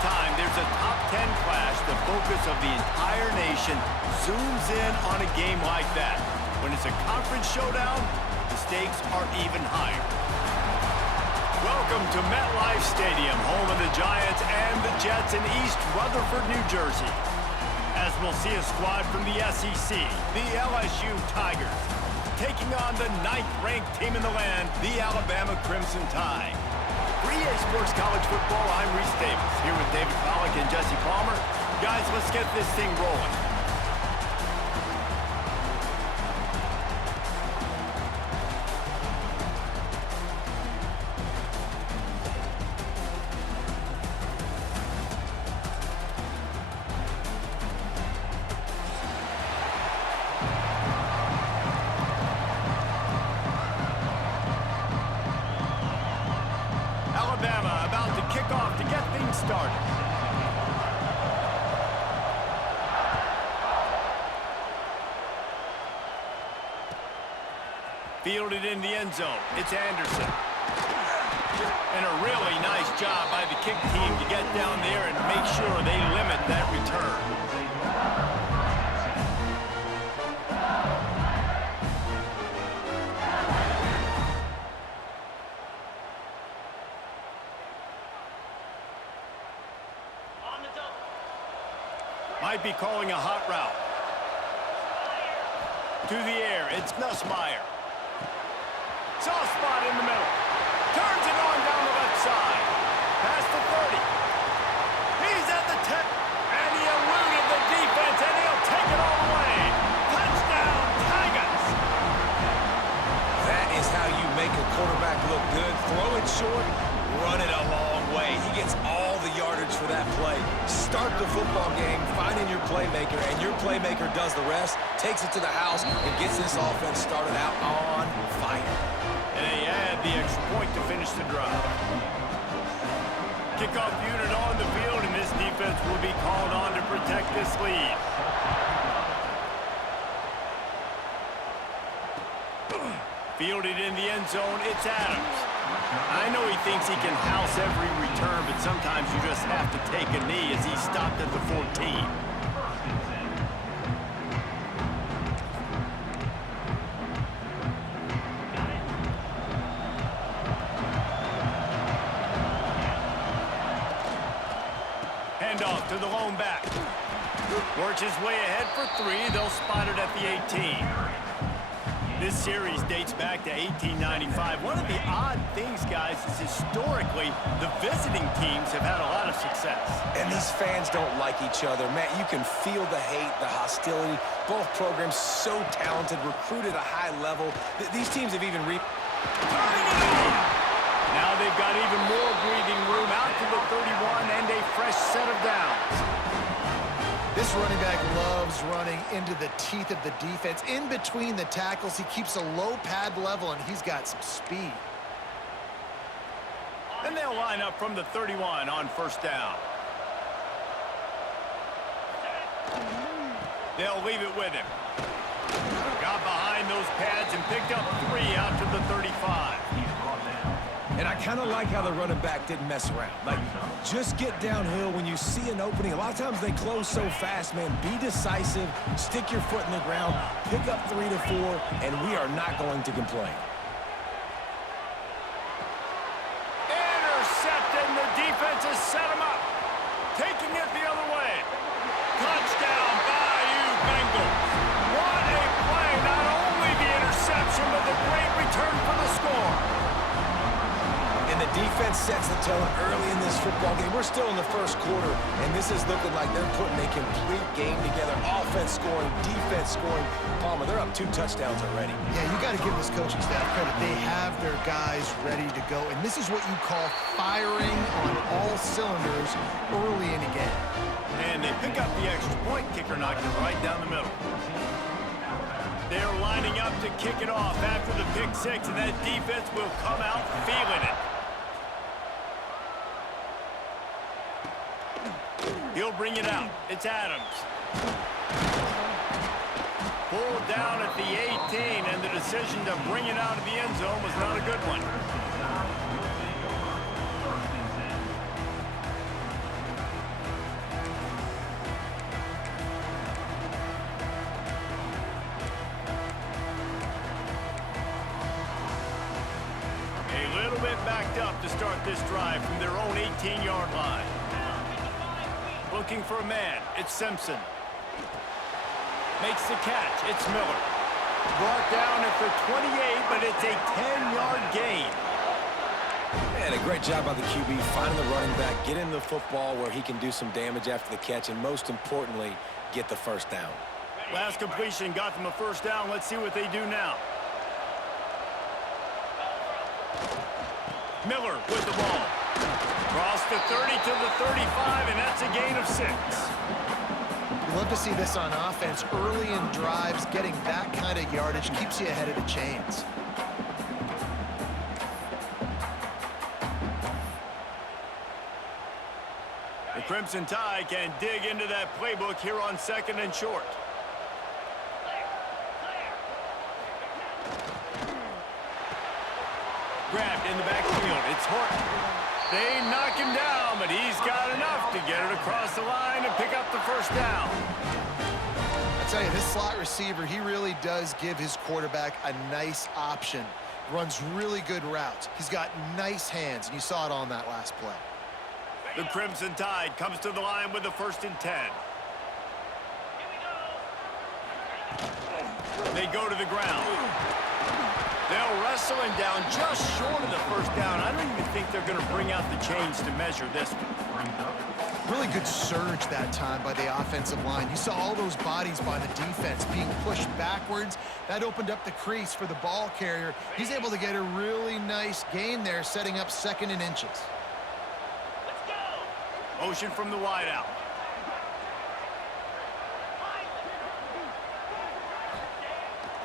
Anytime there's a top 10 clash, the focus of the entire nation zooms in on a game like that. When it's a conference showdown, the stakes are even higher. Welcome to MetLife Stadium, home of the Giants and the Jets in East Rutherford, New Jersey. As we'll see a squad from the SEC, the LSU Tigers, taking on the 9th-ranked team in the land, the Alabama Crimson Tide. For EA Sports College Football, I'm Reese Davis, here with David Pollack and Jesse Palmer. Guys, let's get this thing rolling. Alabama about to kick off to get things started. Fielded in the end zone. It's Anderson. And a really nice job by the kick team to get down there and make sure they limit that return. Might be calling a hot route. To the air, it's Nussmeier. Soft spot in the middle. Turns it on down the left side. Past the 30. He's at the 10. And he eluded the defense, and he'll take it all the way. Touchdown, Tigers! That is how you make a quarterback look good. Throw it short, run it a long way. He gets all the yardage for that play. Start the football game, finding your playmaker, and your playmaker does the rest, takes it to the house, and gets this offense started out on fire. And they add the extra point to finish the drive. Kickoff unit on the field, and this defense will be called on to protect this lead. Fielded in the end zone, it's Adams. I know he thinks he can house every return, but sometimes you just have to take a knee as he stopped at the 14. Handoff to the lone back. Works his way ahead for 3. They'll spot it at the 18. This series dates back to 1895. One of the odd things, guys, is historically the visiting teams have had a lot of success. And these fans don't like each other. Matt, you can feel the hate, the hostility. Both programs so talented, recruited at a high level. These teams have even turning it on! Now they've got even more breathing room out to the 31 and a fresh set of downs. This running back loves running into the teeth of the defense. In between the tackles, he keeps a low pad level, and he's got some speed. And they'll line up from the 31 on first down. They'll leave it with him. Got behind those pads and picked up 3 out to the 35. And I kind of like how the running back didn't mess around. Like, just get downhill when you see an opening. A lot of times they close so fast, man. Be decisive, stick your foot in the ground, pick up 3 to 4, and we are not going to complain. Intercepted, and the defense has set him up. Taking it the other way. Touchdown, Bayou Bengals. What a play. Not only the interception, but the great return for the score. And the defense sets the tone early in this football game. We're still in the first quarter, and this is looking like they're putting a complete game together. Offense scoring, defense scoring. Palmer, they're up 2 touchdowns already. Yeah, you got to give this coaching staff credit. They have their guys ready to go, and this is what you call firing on all cylinders early in a game. And they pick up the extra point. Kicker knocked it right down the middle. They're lining up to kick it off after the pick 6, and that defense will come out feeling it. He'll bring it out. It's Adams. Pulled down at the 18, and the decision to bring it out of the end zone was not a good one. start this drive from their own 18-yard line. Looking for a man. It's Simpson. Makes the catch. It's Miller. Brought down at the 28, but it's a 10-yard gain. And a great job by the QB finding the running back, getting the football where he can do some damage after the catch, and most importantly, get the first down. Last completion got them a first down. Let's see what they do now. Miller with the ball. Cross the 30 to the 35, and that's a gain of 6. You love to see this on offense. Early in drives, getting that kind of yardage keeps you ahead of the chains. The Crimson Tide can dig into that playbook here on 2nd and short. Grabbed in the backfield. It's Horton. They knock him down, but he's got enough to get it across the line and pick up the first down. I tell you, this slot receiver, he really does give his quarterback a nice option. Runs really good routes. He's got nice hands, and you saw it on that last play. The Crimson Tide comes to the line with a 1st and 10. They go to the ground. They'll wrestle him down just short of the first down. I don't even think they're going to bring out the chains to measure this one. Really good surge that time by the offensive line. You saw all those bodies by the defense being pushed backwards. That opened up the crease for the ball carrier. He's able to get a really nice gain there, setting up 2nd and inches. Motion from the wideout.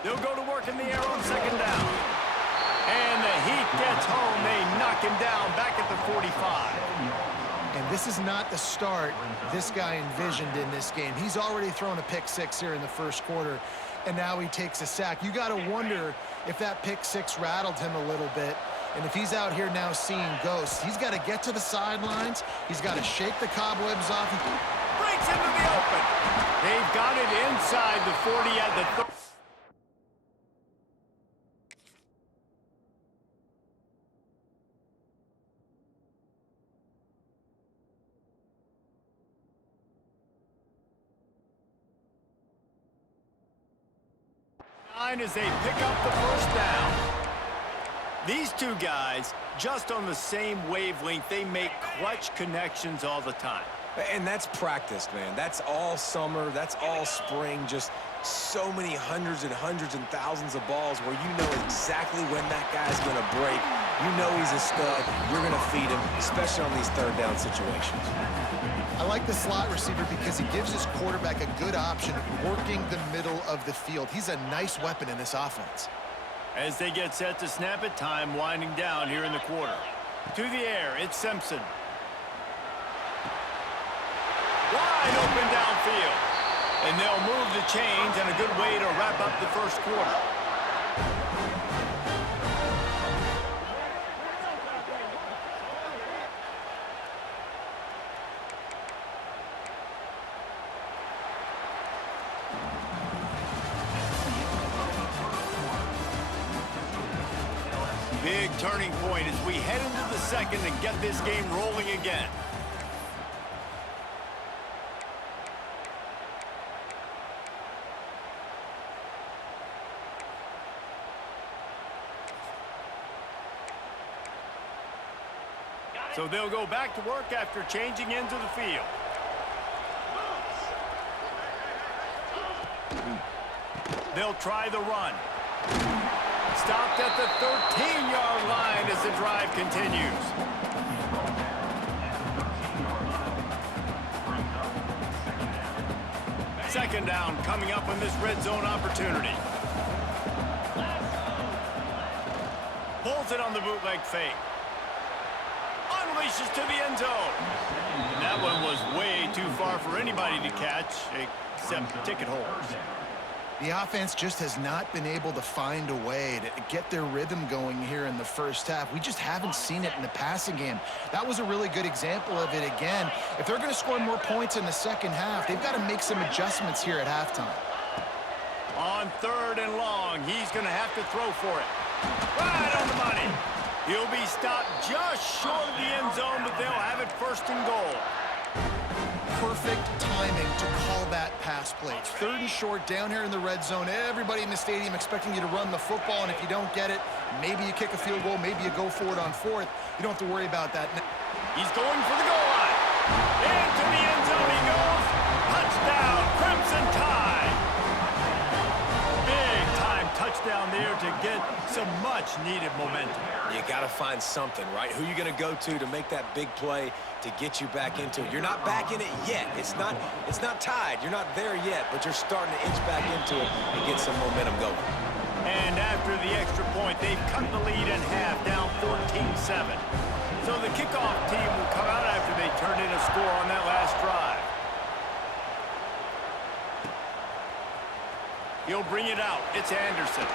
They'll go to work in the air on 2nd down. And the heat gets home. They knock him down back at the 45. And this is not the start this guy envisioned in this game. He's already thrown a pick 6 here in the first quarter, and now he takes a sack. You got to wonder if that pick 6 rattled him a little bit. And if he's out here now seeing ghosts, he's got to get to the sidelines. He's got to shake the cobwebs off. Breaks into the open. They've got it inside the 40 at the 30. As they pick up the first down. These two guys, just on the same wavelength, they make clutch connections all the time. And that's practice, man. That's all summer. That's all spring. Just so many hundreds and thousands of balls where you know exactly when that guy's going to break. You know he's a stud. You're going to feed him, especially on these 3rd down situations. I like the slot receiver because he gives his quarterback a good option working the middle of the field. He's a nice weapon in this offense. As they get set to snap it, time winding down here in the quarter. To the air, it's Simpson. Wide open downfield. And they'll move the chains, and a good way to wrap up the first quarter. Big turning point as we head into the 2nd and get this game rolling again. So they'll go back to work after changing into the field. They'll try the run. Stopped at the 13-yard line as the drive continues. Second down coming up in this red zone opportunity. Pulls it on the bootleg fake. Unleashes to the end zone. And that one was way too far for anybody to catch, except ticket holders. The offense just has not been able to find a way to get their rhythm going here in the first half. We just haven't seen it in the passing game. That was a really good example of it again. If they're going to score more points in the second half, they've got to make some adjustments here at halftime. On 3rd and long, he's going to have to throw for it. Right on the money. He'll be stopped just short of the end zone, but they'll have it first and goal. Perfect timing to call that pass play. It's 3rd and short down here in the red zone. Everybody in the stadium expecting you to run the football, and if you don't get it, maybe you kick a field goal, maybe you go for it on 4th. You don't have to worry about that. He's going for the goal line. Into the end zone he goes. Touchdown, Crimson Tide. Big time touchdown there to get some much-needed momentum. You got to find something, right? Who are you going to go to make that big play to get you back into it? You're not back in it yet. It's not tied. You're not there yet, but you're starting to inch back into it and get some momentum going. And after the extra point, they've cut the lead in half, down 14-7. So the kickoff team will come out after they turn in a score on that last drive. He'll bring it out. It's Anderson.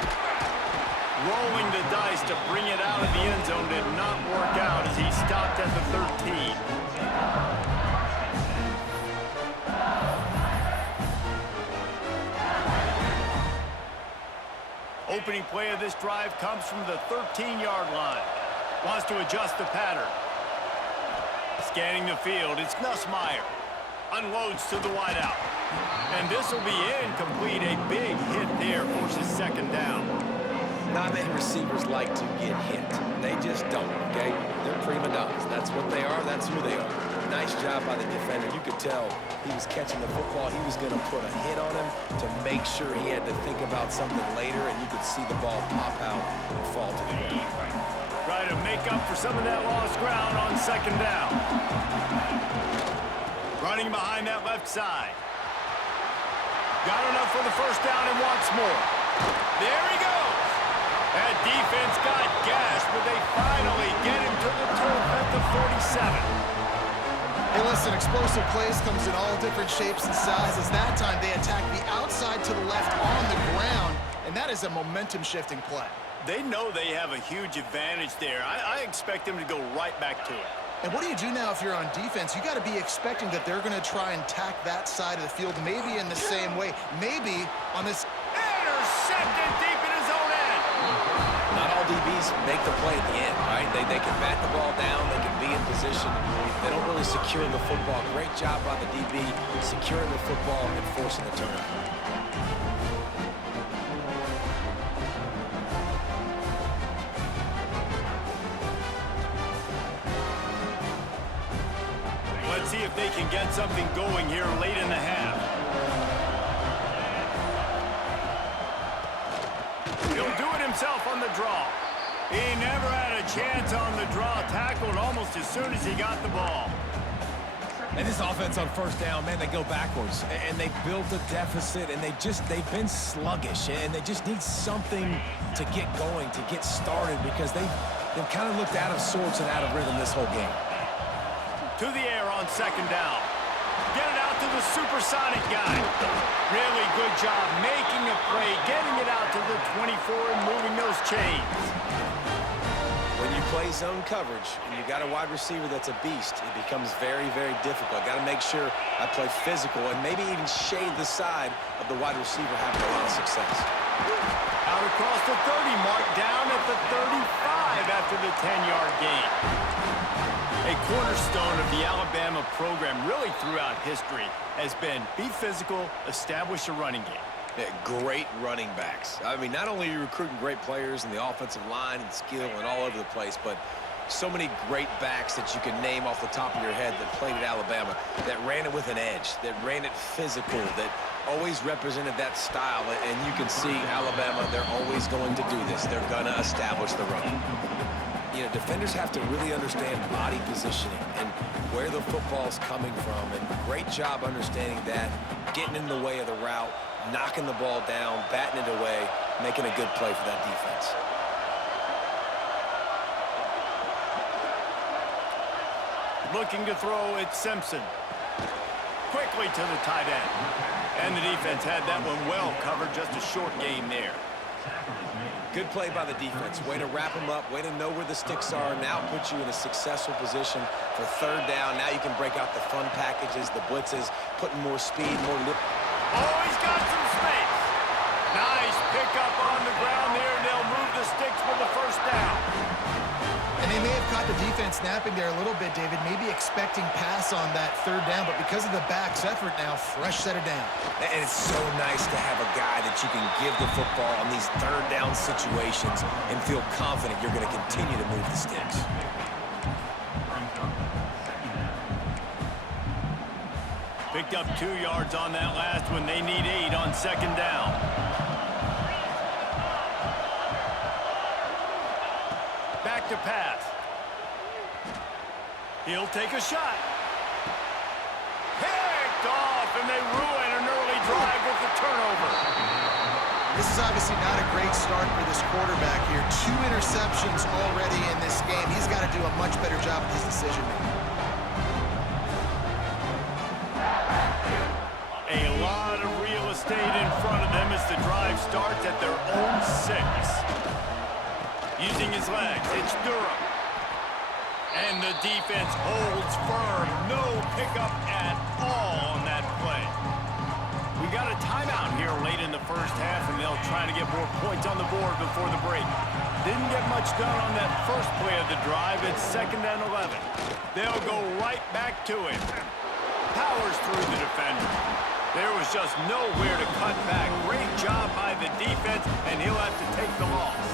Rolling the dice to bring it out of the end zone did not work out as he stopped at the 13. Opening play of this drive comes from the 13-yard line. Wants to adjust the pattern. Scanning the field, it's Nussmeier. Unloads to the wideout. And this will be incomplete. A big hit there forces second down. Not many receivers like to get hit. They just don't, okay? They're prima donnas. That's what they are. That's who they are. Nice job by the defender. You could tell he was catching the football. He was going to put a hit on him to make sure he had to think about something later, and you could see the ball pop out and fall to the ground. Try to make up for some of that lost ground on second down. Running behind that left side. Got enough for the first down and wants more. There he goes. That defense got gashed, but they finally get him to the turf at the 47. Hey, listen, explosive plays comes in all different shapes and sizes. That time they attack the outside to the left on the ground, and that is a momentum-shifting play. They know they have a huge advantage there. I expect them to go right back to it. And what do you do now if you're on defense? You got to be expecting that they're going to try and tack that side of the field, maybe in the same way, maybe on this. Intercepted deep in his own end. Not all DBs make the play at the end, right? They can bat the ball down, they can be in position. They don't really secure the football. Great job by the DB securing the football and forcing the turnover. Let's see if they can get something going here late in the half. He'll do it himself on the draw. He never had a chance on the draw. Tackled almost as soon as he got the ball. And this offense on first down, man, they go backwards. And they built a deficit, and they've been sluggish. And they just need something to get going, to get started, because they've kind of looked out of sorts and out of rhythm this whole game. To the air on second down. Get it out to the supersonic guy. Really good job making a play, getting it out to the 24 and moving those chains. When you play zone coverage and you got a wide receiver that's a beast, it becomes very, very difficult. Got to make sure I play physical and maybe even shade the side of the wide receiver having a lot of success. Out across the 30 mark, down at the 35 after the 10-yard gain. A cornerstone of the Alabama program really throughout history has been be physical, establish a running game. Yeah, great running backs. I mean, not only are you recruiting great players in the offensive line and skill and all over the place, but so many great backs that you can name off the top of your head that played at Alabama, that ran it with an edge, that ran it physical, that always represented that style. And you can see Alabama, they're always going to do this. They're going to establish the run. You know, defenders have to really understand body positioning and where the football's coming from, and great job understanding that, getting in the way of the route, knocking the ball down, batting it away, making a good play for that defense. Looking to throw, it's Simpson. Quickly to the tight end. And the defense had that one well covered, just a short game there. Good play by the defense. Way to wrap them up. Way to know where the sticks are. Now put you in a successful position for third down. Now you can break out the fun packages, the blitzes, putting more speed, more lip. Oh, he's got some space. Nice pickup on the ground there, and they'll move the sticks for the first down. And they may have caught the defense snapping there a little bit, David, maybe expecting pass on that third down, but because of the back's effort now, fresh set of down. And it's so nice to have a guy that you can give the football on these third down situations and feel confident you're going to continue to move the sticks. Picked up 2 yards on that last one. They need 8 on second down. Back to pass. He'll take a shot. Picked off, and they ruin an early drive with the turnover. This is obviously not a great start for this quarterback here. 2 interceptions already in this game. He's got to do a much better job with his decision-making. A lot of real estate in front of them as the drive starts at their own 6. Using his legs, it's Durham. And the defense holds firm. No pickup at all on that play. We got a timeout here late in the first half, and they'll try to get more points on the board before the break. Didn't get much done on that first play of the drive. It's 2nd and 11. They'll go right back to him. Powers through the defender. There was just nowhere to cut back. Great job by the defense, and he'll have to take the loss.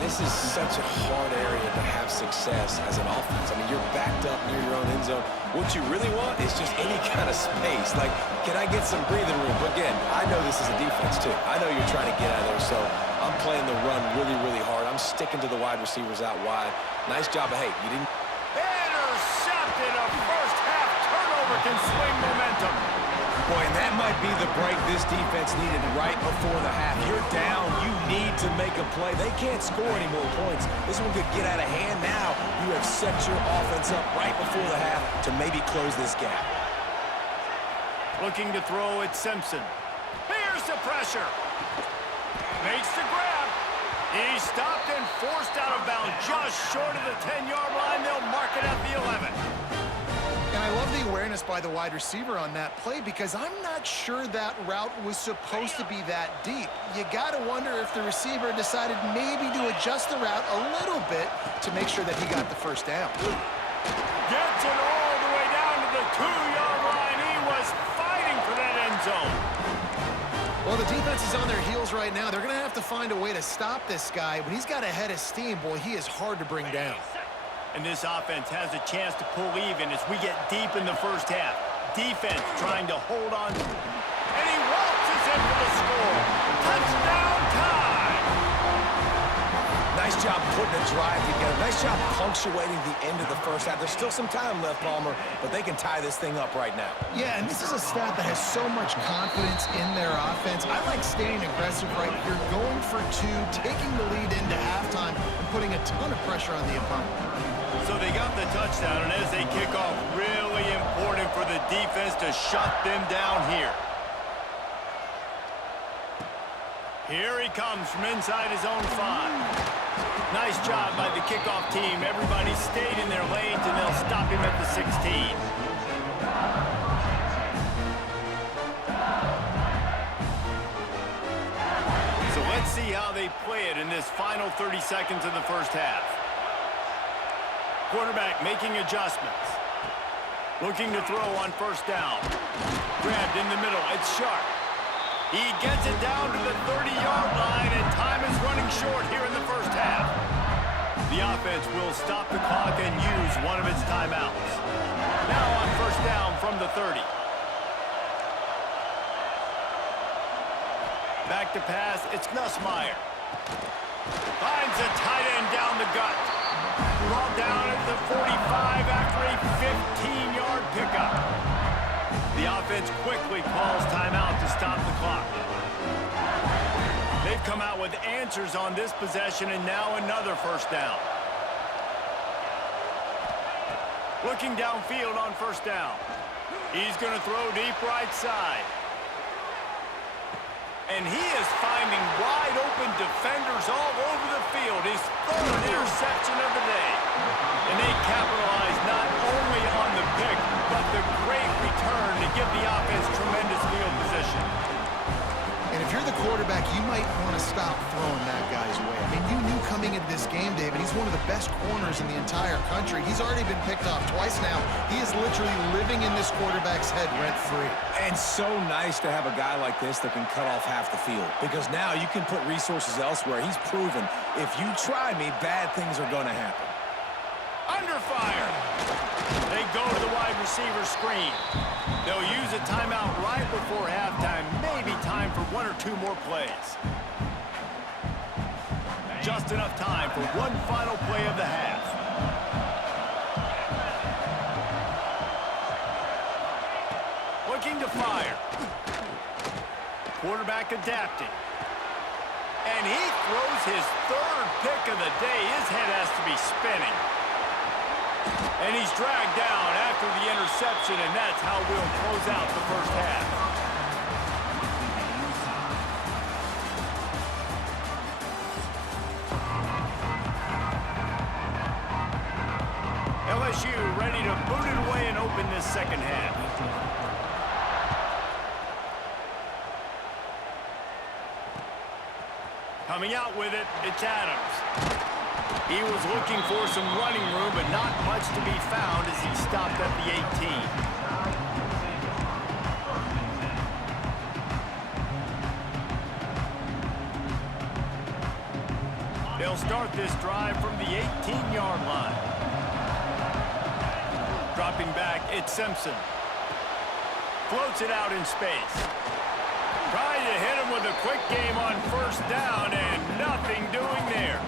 This is such a hard area to have success as an offense. I mean, you're backed up near your own end zone. What you really want is just any kind of space. Like, can I get some breathing room? But again, I know this is a defense, too. I know you're trying to get out of there, so I'm playing the run really, really hard. I'm sticking to the wide receivers out wide. Nice job, but hey, you didn't... Intercepted. A first-half turnover can swing momentum. Boy, and that might be the break this defense needed right before the half. You're down. You need to make a play. They can't score any more points. This one could get out of hand now. You have set your offense up right before the half to maybe close this gap. Looking to throw at Simpson. Here's the pressure. Makes the grab. He stopped and forced out of bounds just short of the 10-yard line. They'll mark it at the 11. And I love the awareness by the wide receiver on that play because I'm not sure that route was supposed to be that deep. You got to wonder if the receiver decided maybe to adjust the route a little bit to make sure that he got the first down. Gets it all the way down to the 2-yard line. He was fighting for that end zone. Well, the defense is on their heels right now. They're going to have to find a way to stop this guy. When he's got a head of steam, boy, he is hard to bring down. And this offense has a chance to pull even as we get deep in the first half. Defense trying to hold on. And he waltzes in for the score. Touchdown time! Nice job putting a drive together. Nice job punctuating the end of the first half. There's still some time left, Palmer, but they can tie this thing up right now. Yeah, and this is a staff that has so much confidence in their offense. I like staying aggressive right here, going for 2, taking the lead into halftime, and putting a ton of pressure on the opponent. So they got the touchdown, and as they kick off, really important for the defense to shut them down here. Here he comes from inside his own 5. Nice job by the kickoff team. Everybody stayed in their lanes, and they'll stop him at the 16. So let's see how they play it in this final 30 seconds of the first half. Quarterback making adjustments. Looking to throw on first down. Grabbed in the middle. It's Sharp. He gets it down to the 30-yard line, and time is running short here in the first half. The offense will stop the clock and use one of its timeouts. Now on first down from the 30. Back to pass. It's Nussmeier. Finds a tight end down the gut. Brought down at the 45 after a 15-yard pickup. The offense quickly calls timeout to stop the clock. They've come out with answers on this possession, and now another first down. Looking downfield on first down. He's going to throw deep right side. And he is finding wide-open defenders all over the field. His third interception of the day. And they capitalize not only on the pick, but the great return to give the offense tremendous field position. And if you're the quarterback, you might want to stop throwing that guy's way. I mean, you knew coming into this game, David. He's one of the best corners in the entire country. He's already been picked off twice now. He is literally living in this quarterback's head rent-free. And so nice to have a guy like this that can cut off half the field, because now you can put resources elsewhere. He's proven if you try me, bad things are going to happen. Under fire. They go to the wide receiver screen. They'll use a timeout right before halftime. Maybe time for one or two more plays. Just enough time for one final play of the half. Looking to fire. Quarterback adapting. And he throws his third pick of the day. His head has to be spinning. And he's dragged down after the interception, and that's how we'll close out the first half. LSU ready to boot it away and open this second half. Coming out with it, it's Adams. He was looking for some running room, but not much to be found as he stopped at the 18. They'll start this drive from the 18-yard line. Dropping back, it's Simpson. Floats it out in space. Trying to hit him with a quick game on first down, and nothing doing there.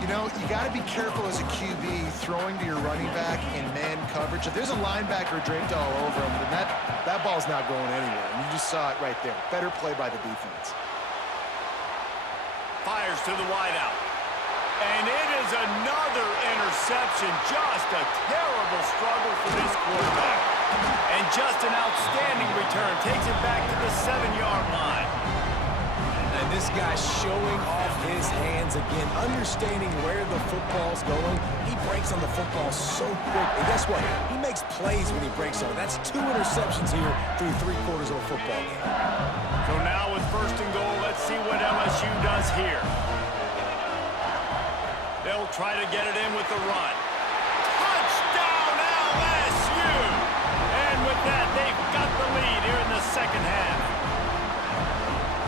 You know, you got to be careful as a QB throwing to your running back in man coverage. If there's a linebacker draped all over him, then that ball's not going anywhere. And you just saw it right there. Better play by the defense. Fires to the wideout. And it is another interception. Just a terrible struggle for this quarterback. And just an outstanding return. Takes it back to the 7-yard line. And this guy's showing off his hands again, understanding where the football's going. He breaks on the football so quick. And guess what? He makes plays when he breaks on it. That's 2 interceptions here through 3/4 of a football game. So now with first and goal, let's see what LSU does here. They'll try to get it in with the run. Touchdown, LSU! And with that, they've got the lead here in the second half.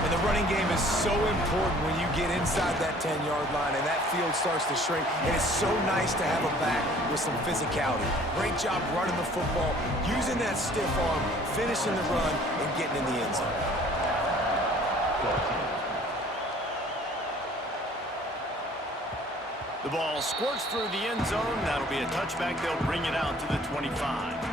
And the running game is so important when you get inside that 10-yard line and that field starts to shrink. And it's so nice to have a back with some physicality. Great job running the football, using that stiff arm, finishing the run, and getting in the end zone. The ball squirts through the end zone. That'll be a touchback. They'll bring it out to the 25.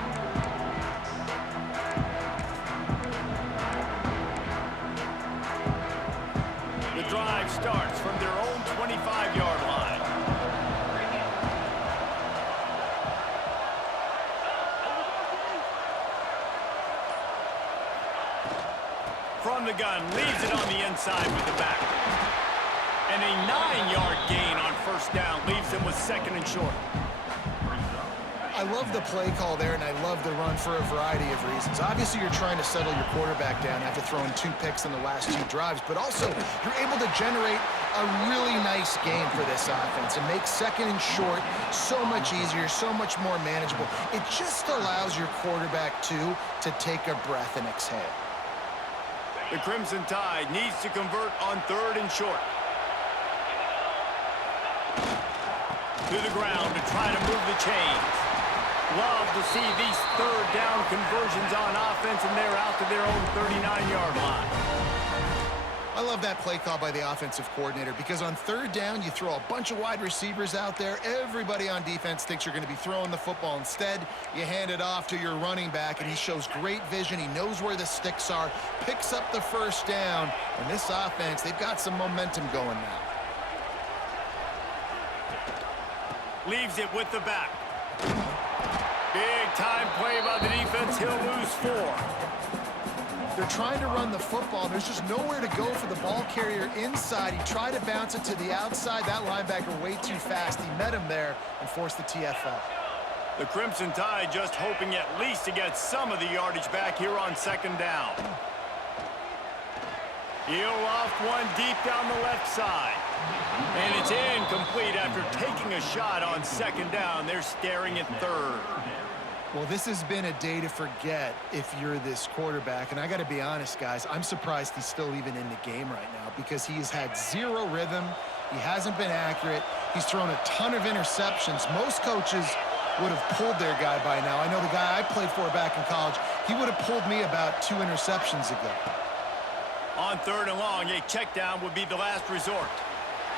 The drive starts from their own 25-yard line. From the gun, leaves it on the inside with the back. And a 9-yard gain on first down leaves them with second and short. I love the play call there, and I love the run for a variety of reasons. Obviously, you're trying to settle your quarterback down after throwing 2 picks in the last 2 drives, but also you're able to generate a really nice game for this offense and make second and short so much easier, so much more manageable. It just allows your quarterback, too, to take a breath and exhale. The Crimson Tide needs to convert on third and short. To the ground to try to move the chains. Love to see these third down conversions on offense, and they're out to their own 39-yard line. I love that play call by the offensive coordinator because on third down, you throw a bunch of wide receivers out there. Everybody on defense thinks you're going to be throwing the football. Instead, you hand it off to your running back, and he shows great vision. He knows where the sticks are, picks up the first down, and this offense, they've got some momentum going now. Leaves it with the back. Big time play by the defense. He'll lose 4. They're trying to run the football. There's just nowhere to go for the ball carrier inside. He tried to bounce it to the outside. That linebacker way too fast. He met him there and forced the TFL. The Crimson Tide just hoping at least to get some of the yardage back here on second down. He'll loft one deep down the left side. And it's incomplete after taking a shot on second down. They're staring at third. Well, this has been a day to forget if you're this quarterback. And I got to be honest, guys, I'm surprised he's still even in the game right now because he has had zero rhythm. He hasn't been accurate. He's thrown a ton of interceptions. Most coaches would have pulled their guy by now. I know the guy I played for back in college, he would have pulled me about 2 interceptions ago. On third and long, a check down would be the last resort.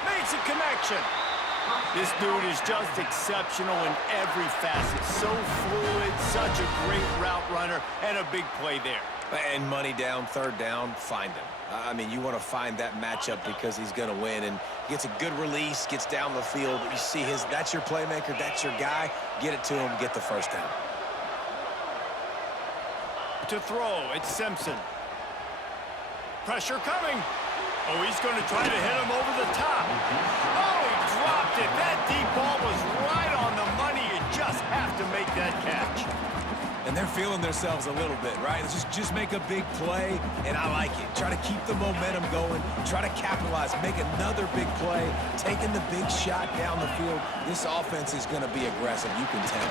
Makes a connection. This dude is just exceptional in every facet. So fluid, such a great route runner, and a big play there. And money down, third down, find him. I mean, you want to find that matchup because he's going to win. And gets a good release, gets down the field. You see that's your playmaker, that's your guy. Get it to him, get the first down. To throw, it's Simpson. Pressure coming. Oh, he's going to try to hit him over the top. Oh, he dropped it. That deep ball was right on the money. You just have to make that catch. And they're feeling themselves a little bit, right? Just make a big play, and I like it. Try to keep the momentum going. Try to capitalize. Make another big play. Taking the big shot down the field. This offense is going to be aggressive. You can tell.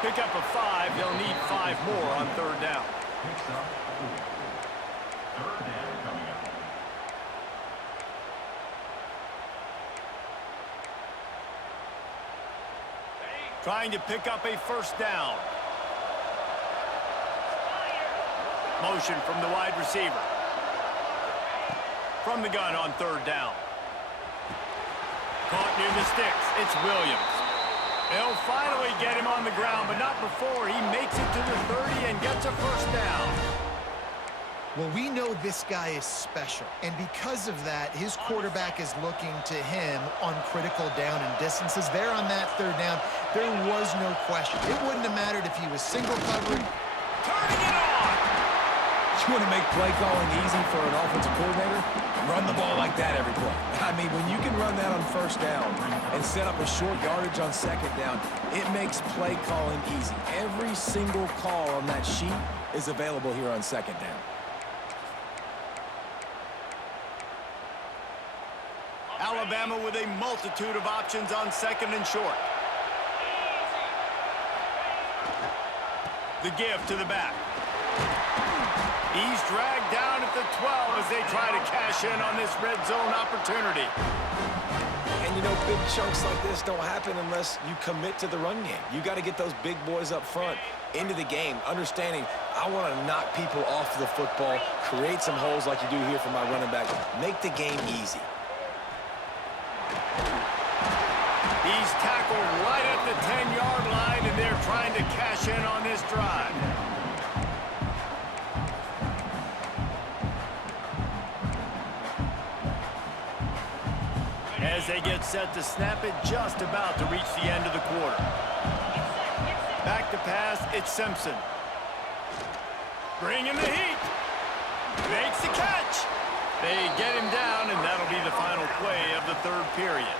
Pick up a 5. They'll need 5 more on third down. Trying to pick up a first down. Motion from the wide receiver. From the gun on third down. Caught near the sticks. It's Williams. They'll finally get him on the ground, but not before he makes it to the 30 and gets a first down. Well, we know this guy is special, and because of that, his quarterback is looking to him on critical down and distances. There on that third down, there was no question. It wouldn't have mattered if he was single covered. Turning it on! You want to make play calling easy for an offensive coordinator? Run the ball like that every play. I mean, when you can run that on first down and set up a short yardage on second down, it makes play calling easy. Every single call on that sheet is available here on second down. Alabama with a multitude of options on second and short. The give to the back. He's dragged down at the 12 as they try to cash in on this red zone opportunity. And, you know, big chunks like this don't happen unless you commit to the run game. You got to get those big boys up front into the game, understanding I want to knock people off the football, create some holes like you do here for my running back, make the game easy. He's tackled right at the 10-yard line, and they're trying to cash in on this drive. As they get set to snap it, just about to reach the end of the quarter. Back to pass, it's Simpson. Bringing the heat. Makes the catch. They get him down, and that'll be the final play of the third period.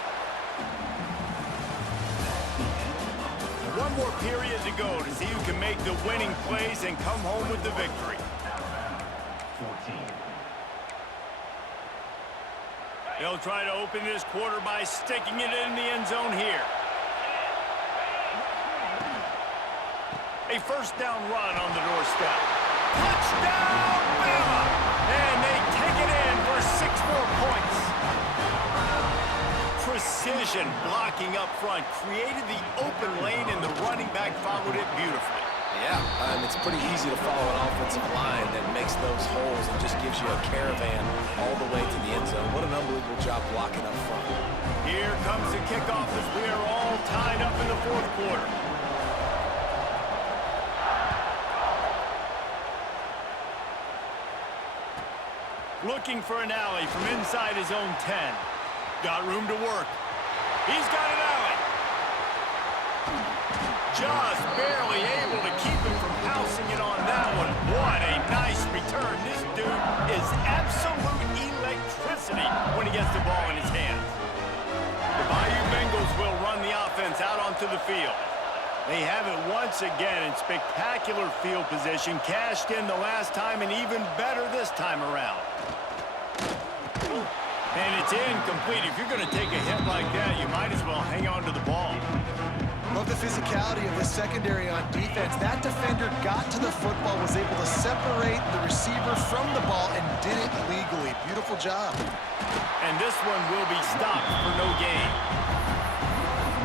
One more period to go to see who can make the winning plays and come home with the victory. 14. They'll try to open this quarter by sticking it in the end zone here. A first down run on the doorstep. Touchdown, BAMA! And they take it in for 6 more points. Precision blocking up front created the open lane, and the running back followed it beautifully. Yeah, it's pretty easy to follow an offensive line that makes those holes and just gives you a caravan all the way to the end zone. What an unbelievable job blocking up front. Here comes the kickoff as we are all tied up in the fourth quarter. Looking for an alley from inside his own 10. Got room to work. He's got an alley. Just barely able to keep him from pouncing it on that one. What a nice return. This dude is absolute electricity when he gets the ball in his hands. The Bayou Bengals will run the offense out onto the field. They have it once again in spectacular field position. Cashed in the last time and even better this time around. And it's incomplete. If you're going to take a hit like that, you might as well hang on to the ball. Love the physicality of this secondary on defense. That defender got to the football, was able to separate the receiver from the ball, and did it legally. Beautiful job. And this one will be stopped for no gain.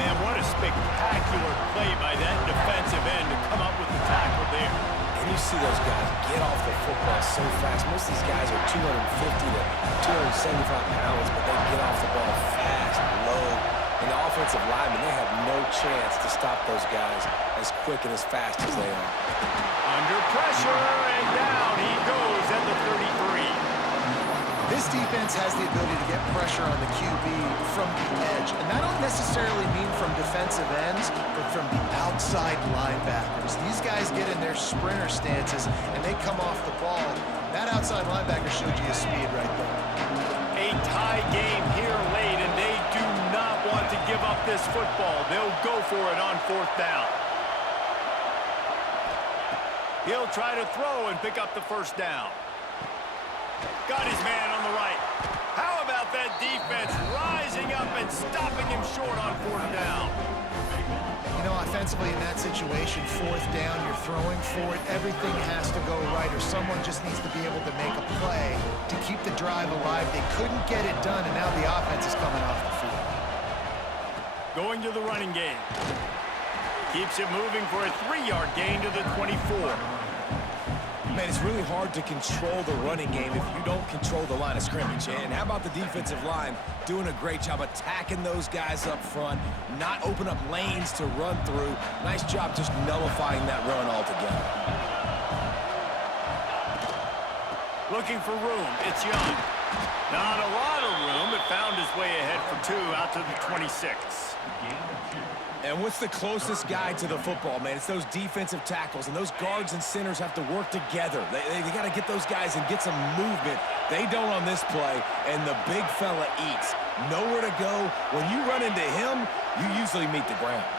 Man, what a spectacular play by that defensive end to come up with the tackle there. And you see those guys get off the football so fast. Most of these guys are 250 to 275 pounds, but they get off the ball fast, low. And the offensive linemen, they have no chance to stop those guys as quick and as fast as they are. Under pressure, and down he goes at the 33. This defense has the ability to get pressure on the QB from the edge. And that don't necessarily mean from defensive ends, but from the outside linebackers. These guys get in their sprinter stances, and they come off the ball. That outside linebacker showed you his speed right there. A tie game here late, and they do not want to give up this football. They'll go for it on 4th down. He'll try to throw and pick up the 1st down. Got his man on the right. How about that defense rising up and stopping him short on 4th down? You know, offensively in that situation, 4th down, you're throwing for it. Everything has to go right, or someone just needs to be able to make a play to keep the drive alive. They couldn't get it done, and now the offense is coming off the field. Going to the running game. Keeps it moving for a 3-yard gain to the 24. Man, it's really hard to control the running game if you don't control the line of scrimmage. And how about the defensive line doing a great job attacking those guys up front, not open up lanes to run through. Nice job just nullifying that run altogether. Looking for room. It's Young. Not a lot of room, but found his way ahead for 2 out to the 26. And what's the closest guy to the football, man? It's those defensive tackles, and those guards and centers have to work together. They got to get those guys and get some movement. They don't on this play, and the big fella eats. Nowhere to go. When you run into him, you usually meet the ground.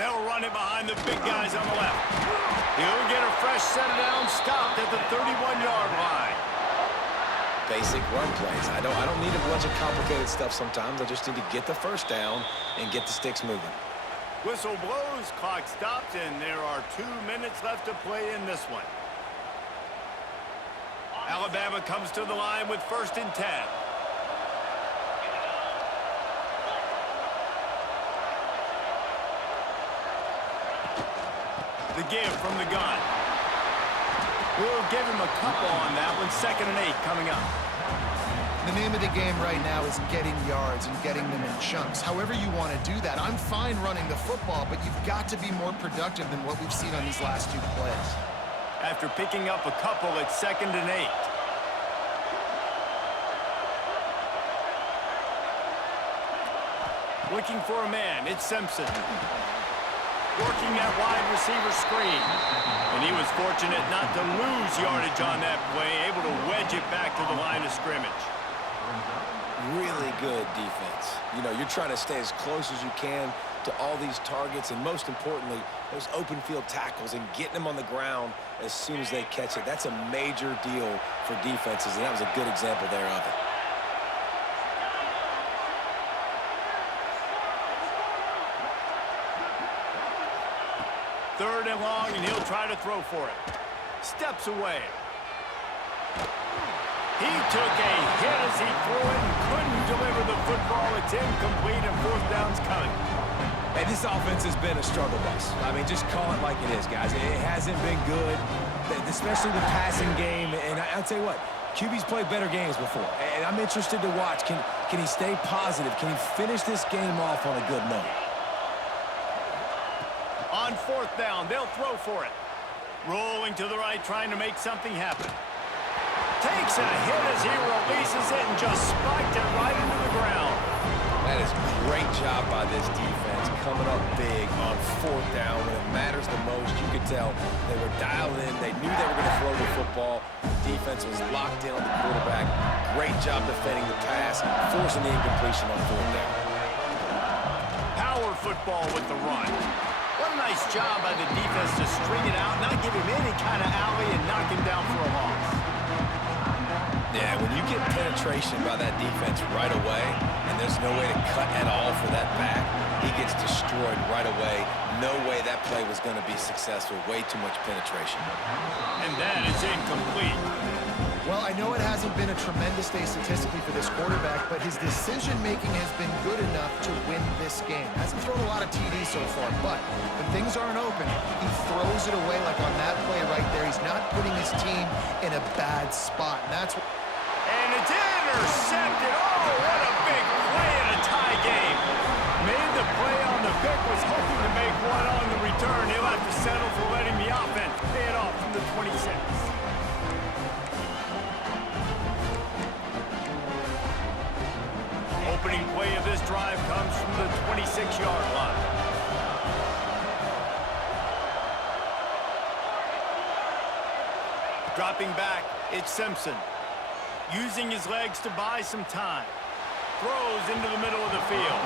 They'll run it behind the big guys on the left. He'll get a fresh set of down, stopped at the 31-yard line. Basic run plays. I don't need a bunch of complicated stuff sometimes. I just need to get the 1st down and get the sticks moving. Whistle blows, clock stops, and there are 2 minutes left to play in this one. Alabama comes to the line with 1st and 10. The give from the gun. We'll give him a couple on that one. 2nd and 8 coming up. The name of the game right now is getting yards and getting them in chunks. However you want to do that. I'm fine running the football, but you've got to be more productive than what we've seen on these last 2 plays. After picking up a couple at 2nd and 8. Looking for a man. It's Simpson. Working that wide receiver screen. And he was fortunate not to lose yardage on that play, able to wedge it back to the line of scrimmage. Really good defense. You know, you're trying to stay as close as you can to all these targets, and most importantly, those open field tackles and getting them on the ground as soon as they catch it. That's a major deal for defenses, and that was a good example there of it. Third and long, and he'll try to throw for it. Steps away. He took a hit as he threw it and couldn't deliver the football. It's incomplete, and 4th down's coming. Hey, this offense has been a struggle bus. I mean, just call it like it is, guys. It hasn't been good, especially the passing game. And I'll tell you what, QB's played better games before. And I'm interested to watch. Can he stay positive? Can he finish this game off on a good note? On 4th down, they'll throw for it. Rolling to the right, trying to make something happen. Takes a hit as he releases it and just spiked it right into the ground. That is a great job by this defense, coming up big on 4th down when it matters the most. You could tell they were dialed in. They knew they were going to throw the football. The defense was locked in on the quarterback. Great job defending the pass, forcing the incompletion on 4th down. Power football with the run. What a nice job by the defense to string it out, not give him any kind of alley, and knock him down for a loss. Yeah, when you get penetration by that defense right away, and there's no way to cut at all for that back, he gets destroyed right away. No way that play was going to be successful. Way too much penetration. And that is incomplete. Well, I know it hasn't been a tremendous day statistically for this quarterback, but his decision-making has been good enough to win this game. Hasn't thrown a lot of TDs so far, but when things aren't open, he throws it away like on that play right there. He's not putting his team in a bad spot, and that's what... And it's intercepted. Oh, what a big play in a tie game. Made the play on the pick, was hoping to make one on the return. He'll have to settle for letting the offense pay it off from the 26. Opening play of this drive comes from the 26-yard line. Dropping back, it's Simpson. Using his legs to buy some time. Throws into the middle of the field.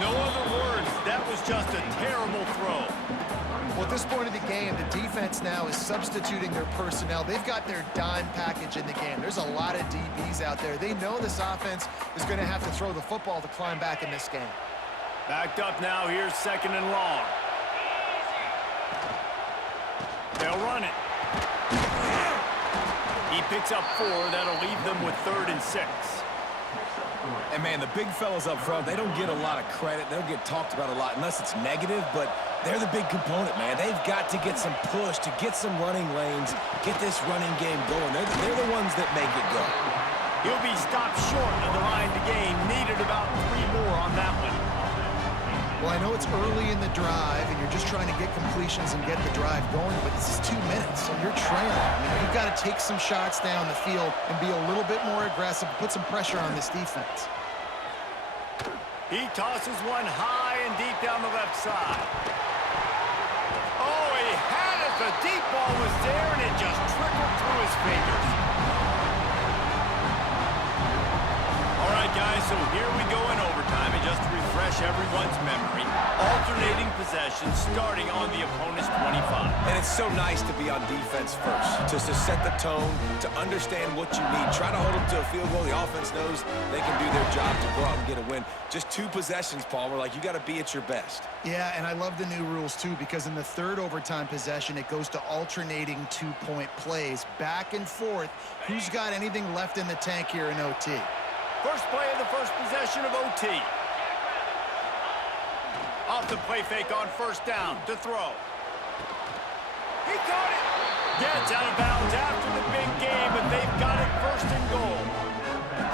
No other words, that was just a terrible throw. Well, at this point of the game, the defense now is substituting their personnel. They've got their dime package in the game. There's a lot of DBs out there. They know this offense is going to have to throw the football to climb back in this game. Backed up now, here's 2nd and long. They'll run it. He picks up 4. That'll leave them with 3rd and 6. And, man, the big fellas up front, they don't get a lot of credit. They don't get talked about a lot unless it's negative, but they're the big component, man. They've got to get some push, to get some running lanes, get this running game going. They're the ones that make it go. He'll be stopped short of the line to gain. Needed about 3 more on that one. Well, I know it's early in the drive, and you're just trying to get completions and get the drive going, but this is 2 minutes, and you're trailing. I mean, you've got to take some shots down the field and be a little bit more aggressive, put some pressure on this defense. He tosses one high and deep down the left side. Oh, he had it. The deep ball was there, and it just trickled through his fingers. All right, guys, so here we go in overtime, and just to refresh everyone's memory, alternating possessions starting on the opponent's 25. And it's so nice to be on defense first, to set the tone, to understand what you need. Try to hold them to a field goal. The offense knows they can do their job to go out and get a win. Just 2 possessions, Palmer. Like, you got to be at your best. Yeah, and I love the new rules, too, because in the 3rd overtime possession, it goes to alternating 2-point plays. Back and forth. Who's got anything left in the tank here in OT? First play of the first possession of OT. Off the play fake on 1st down to throw. He caught it. Gets out of bounds after the big game, but they've got it 1st and goal.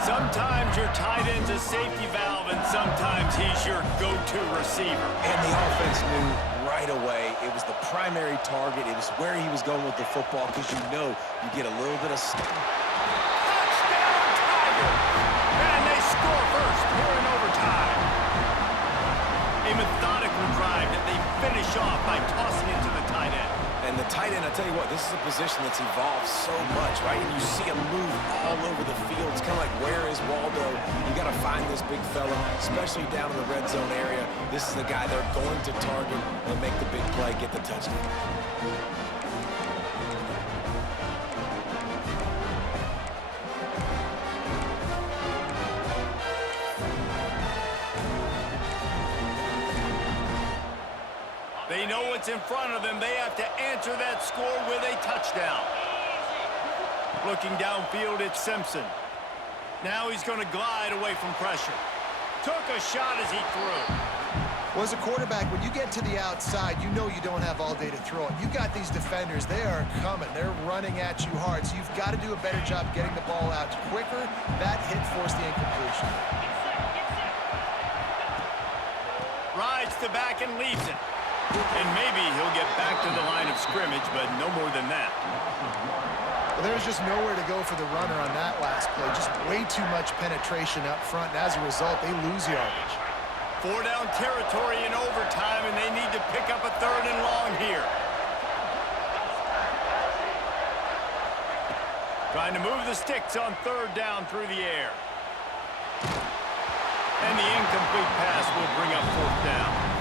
Sometimes your tight end's a safety valve, and sometimes he's your go-to receiver. And the offense knew right away it was the primary target. It was where he was going with the football, because you know you get a little bit of... Touchdown, Tiger! And they score first here in overtime. A methodical drive that they finish off by tossing it to the tight end. And the tight end, I tell you what, this is a position that's evolved so much, right? And you see him move all over the field. It's kind of like, where is Waldo? You got to find this big fella, especially down in the red zone area. This is the guy they're going to target and make the big play, get the touchdown. They know what's in front of them. They have to answer that score with a touchdown. Looking downfield, it's Simpson. Now he's going to glide away from pressure. Took a shot as he threw. Well, as a quarterback, when you get to the outside, you know you don't have all day to throw it. You've got these defenders. They are coming. They're running at you hard. So you've got to do a better job getting the ball out quicker. That hit forced the incompletion. Rides the back and leaves it. And maybe he'll get back to the line of scrimmage, but no more than that. Well, there's just nowhere to go for the runner on that last play. Just way too much penetration up front, and as a result, they lose yardage. 4-down territory in overtime, and they need to pick up a 3rd and long here. Trying to move the sticks on 3rd down through the air. And the incomplete pass will bring up 4th down.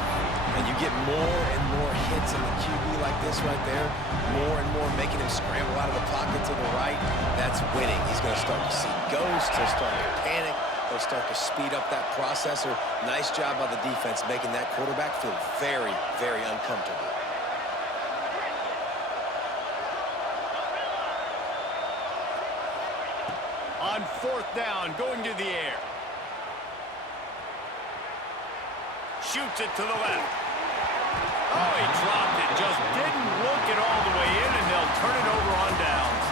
And you get more and more hits on the QB like this right there, more and more making him scramble out of the pocket to the right, that's winning. He's going to start to see ghosts. He'll start to panic. He'll start to speed up that processor. Nice job by the defense making that quarterback feel very, very uncomfortable. On 4th down, going to the air. Shoots it to the left. Oh, he dropped it. Just didn't look it all the way in, and they'll turn it over on downs.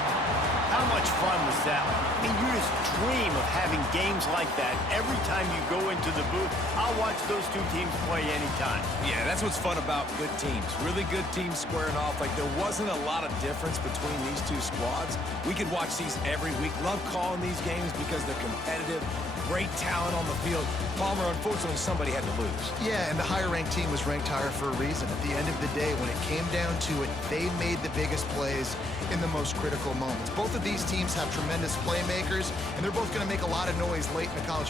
How much fun was that one? I mean, you just dream of having games like that every time you go into the booth. I'll watch those two teams play anytime. Yeah, that's what's fun about good teams. Really good teams squaring off. Like, there wasn't a lot of difference between these two squads. We could watch these every week. Love calling these games because they're competitive. Great talent on the field. Palmer, unfortunately, somebody had to lose. Yeah, and the higher-ranked team was ranked higher for a reason. At the end of the day, when it came down to it, they made the biggest plays in the most critical moments. Both of these teams have tremendous playmakers, and they're both going to make a lot of noise late in the college